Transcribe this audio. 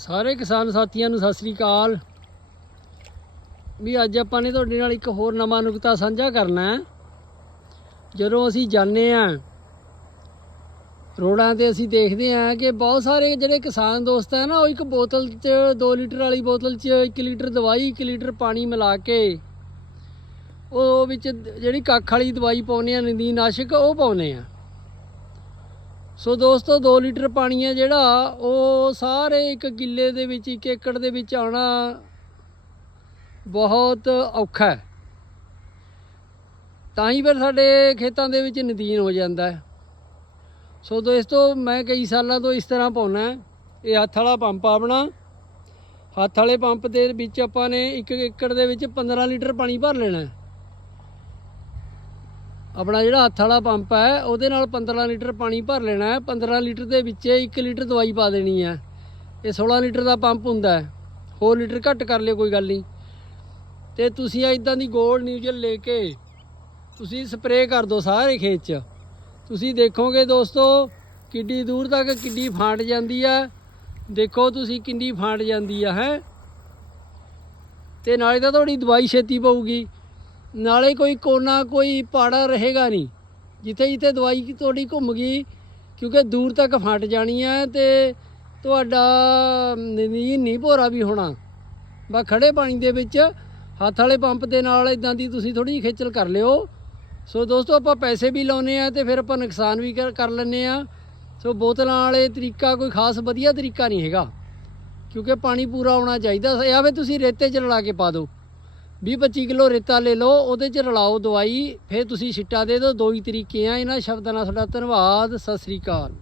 ਸਾਰੇ ਕਿਸਾਨ ਸਾਥੀਆਂ ਨੂੰ ਸਤਿ ਸ੍ਰੀ ਅਕਾਲ। ਵੀ ਅੱਜ ਆਪਾਂ ਨੇ ਤੁਹਾਡੇ ਨਾਲ ਇੱਕ ਹੋਰ ਨਵਾਂ ਨੁਕਤਾ ਸਾਂਝਾ ਕਰਨਾ ਹੈ। ਜਦੋਂ ਅਸੀਂ ਜਾਂਦੇ ਆ ਰੋਡਾਂ ਤੇ ਅਸੀਂ ਦੇਖਦੇ ਆ ਕਿ ਬਹੁਤ ਸਾਰੇ ਜਿਹੜੇ ਕਿਸਾਨ ਦੋਸਤ ਹੈ ਨਾ, ਉਹ ਇੱਕ ਬੋਤਲ 'ਚ 2 ਲੀਟਰ ਵਾਲੀ ਬੋਤਲ 'ਚ 1 ਲੀਟਰ ਦਵਾਈ 1 ਲੀਟਰ ਪਾਣੀ ਮਿਲਾ ਕੇ ਉਹ ਵਿੱਚ ਜਿਹੜੀ ਕੱਖ ਵਾਲੀ ਦਵਾਈ ਪਾਉਂਦੇ ਆ ਨਦੀਨਾਸ਼ਕ, ਉਹ ਪਾਉਂਦੇ ਆ ਸੋ ਦੋਸਤੋ 2 ਲੀਟਰ ਪਾਣੀ ਹੈ ਜਿਹੜਾ, ਉਹ ਸਾਰੇ ਇੱਕ ਕਿੱਲੇ ਦੇ ਵਿੱਚ, ਇੱਕ ਏਕੜ ਦੇ ਵਿੱਚ ਆਉਣਾ ਬਹੁਤ ਔਖਾ ਹੈ। ਤਾਂ ਹੀ ਫਿਰ ਸਾਡੇ ਖੇਤਾਂ ਦੇ ਵਿੱਚ ਨਦੀਨ ਹੋ ਜਾਂਦਾ ਹੈ। ਸੋ ਦੋਸਤੋ, ਮੈਂ ਕਈ ਸਾਲਾਂ ਤੋਂ ਇਸ ਤਰ੍ਹਾਂ ਪਾਉਣਾ ਇਹ ਹੱਥ ਵਾਲਾ ਪੰਪ ਆਪਣਾ। ਹੱਥ ਵਾਲੇ ਪੰਪ ਦੇ ਵਿੱਚ ਆਪਾਂ ਨੇ ਇੱਕ ਏਕੜ ਦੇ ਵਿੱਚ 15 ਲੀਟਰ ਪਾਣੀ ਭਰ ਲੈਣਾ ਆਪਣਾ ਜਿਹੜਾ ਹੱਥ ਵਾਲਾ ਪੰਪ ਹੈ, ਉਹਦੇ ਨਾਲ 15 ਲੀਟਰ ਪਾਣੀ ਭਰ ਲੈਣਾ ਹੈ। 15 ਲੀਟਰ ਦੇ ਵਿੱਚ 1 ਲੀਟਰ ਦਵਾਈ ਪਾ ਦੇਣੀ ਹੈ। ਇਹ 16 ਲੀਟਰ ਦਾ ਪੰਪ ਹੁੰਦਾ ਹੈ। ਹੋਰ ਲੀਟਰ ਘੱਟ ਕਰ ਲਿਓ, ਕੋਈ ਗੱਲ ਨਹੀਂ। ਤੇ ਤੁਸੀਂ ਇਦਾਂ ਦੀ ਗੋਲ ਨਿਊਜ਼ਲ ਲੈ ਕੇ ਤੁਸੀਂ ਸਪਰੇਅ ਕਰ ਦਿਓ ਸਾਰੇ ਖੇਤ 'ਚ। ਤੁਸੀਂ ਦੇਖੋਗੇ ਦੋਸਤੋ, ਕਿੱਡੀ ਦੂਰ ਤੱਕ ਕਿੱਡੀ ਫਾਂਟ ਜਾਂਦੀ ਆ ਦੇਖੋ ਤੁਸੀਂ ਕਿੰਨੀ ਫਾਂਟ ਜਾਂਦੀ ਆ ਹੈ। ਤੇ ਨਾਲੇ ਤਾਂ ਤੁਹਾਡੀ ਦਵਾਈ ਛੇਤੀ ਪਊਗੀ। ਨਾਲੇ ਕੋਈ ਕੋਨਾ, ਕੋਈ ਪਾੜਾ ਰਹੇਗਾ ਨਹੀਂ। ਜਿੱਥੇ ਜਿੱਥੇ ਦਵਾਈ ਤੁਹਾਡੀ ਘੁੰਮ ਗਈ, ਕਿਉਂਕਿ ਦੂਰ ਤੱਕ ਫਟ ਜਾਣੀ ਹੈ ਤੇ ਤੁਹਾਡਾ ਨੀਂਦ ਨਹੀਂ ਭੋਰਾ ਵੀ ਹੋਣਾ। ਬਸ ਖੜੇ ਪਾਣੀ ਦੇ ਵਿੱਚ, ਹੱਥ ਵਾਲੇ ਪੰਪ ਦੇ ਨਾਲ ਇਦਾਂ ਦੀ ਤੁਸੀਂ ਥੋੜੀ ਜਿਹੀ ਖੇਚਲ ਕਰ ਲਿਓ। ਸੋ ਦੋਸਤੋ, ਆਪਾਂ ਪੈਸੇ ਵੀ ਲਾਉਨੇ ਆ ਤੇ ਫਿਰ ਆਪਾਂ ਨੁਕਸਾਨ ਵੀ ਕਰ ਕਰ ਲੈਂਦੇ ਆ ਸੋ ਬੋਤਲਾਂ ਵਾਲੇ ਤਰੀਕਾ ਕੋਈ ਖਾਸ ਵਧੀਆ ਤਰੀਕਾ ਨਹੀਂ ਹੈਗਾ। ਕਿਉਂਕਿ ਪਾਣੀ ਪੂਰਾ ਆਉਣਾ ਚਾਹੀਦਾ। ਜਾਂ ਫਿਰ ਤੁਸੀਂ ਰੇਤੇ 'ਚ ਲੜਾ ਕੇ ਪਾ ਦਿਓ। 20 25 ਕਿਲੋ ਰੇਤਾ ਲੈ ਲਓ, ਉਹਦੇ 'ਚ ਰਲਾਓ ਦਵਾਈ, ਫਿਰ ਤੁਸੀਂ ਛਿੱਟਾ ਦੇ ਦਿਓ, ਦੋ ਹੀ ਤਰੀਕੇ ਆ। ਇਹਨਾਂ ਸ਼ਬਦਾਂ ਨਾਲ ਤੁਹਾਡਾ ਧੰਨਵਾਦ, ਸਤਿ ਸ੍ਰੀ ਅਕਾਲ।